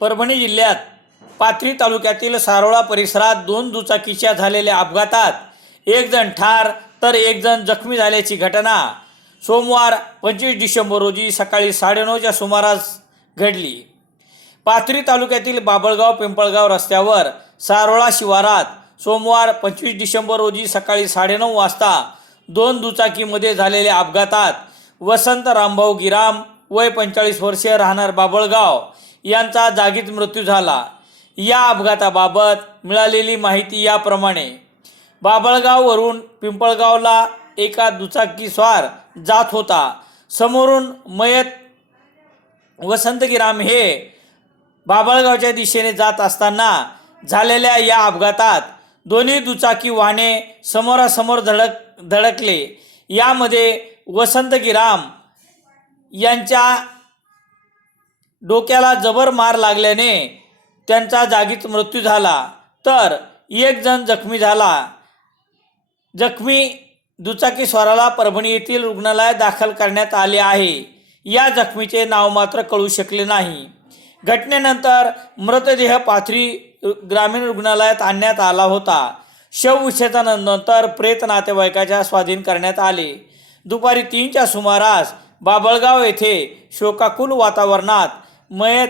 परभणी जिल्ह्यात पाथरी तालुक्यातील सारोळा परिसरात दोन दुचाकीच्या झालेल्या अपघातात एक जण ठार तर एक जण जखमी झाल्याची घटना. सोमवार पंचवीस डिसेंबर रोजी सकाळी साडेनऊच्या सुमारास घडली. पाथरी तालुक्यातील बाबळगाव पिंपळगाव रस्त्यावर सारोळा शिवारात सोमवार पंचवीस डिसेंबर रोजी सकाळी साडेनऊ वाजता दोन दुचाकीमध्ये झालेल्या अपघातात वसंत रामभाऊ गिराम वय पंचेचाळीस वर्षीय राहणार बाबळगाव यांचा जागीच मृत्यू झाला. या अपघाताबाबत मिळालेली माहिती याप्रमाणे बाबळगाववरून पिंपळगावला एका दुचाकीस्वार जात होता. समोरून मयत वसंतगिराम हे बाबळगावच्या दिशेने जात असताना झालेल्या या अपघातात दोन्ही दुचाकी वाहने समोरासमोर धडक धडकले. यामध्ये वसंतगिराम यांच्या डोक्याला जबर मार लागल्याने त्यांचा जागीच मृत्यू झाला. तर एक जण जखमी झाला. जखमी दुचाकीस्वाराला परभणी येथील रुग्णालयात दाखल करण्यात आले आहे. या जखमीचे नाव मात्र कळू शकले नाही. घटनेनंतर मृतदेह पाथरी ग्रामीण रुग्णालयात आणण्यात आला होता. शवविच्छेदनानंतर प्रेत नातेवाईकाच्या स्वाधीन करण्यात आले. दुपारी तीनच्या सुमारास बाबळगाव येथे शोकाकुल वातावरणात मयत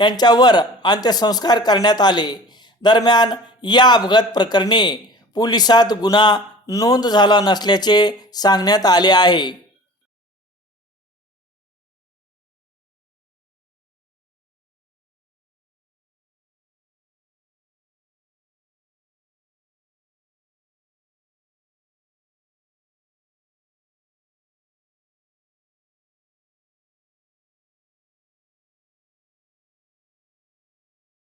यांच्यावर अंत्यसंस्कार करण्यात आले. दरम्यान या अपघात प्रकरणी पोलिसात गुन्हा नोंद झाला नसल्याचे सांगण्यात आले आहे.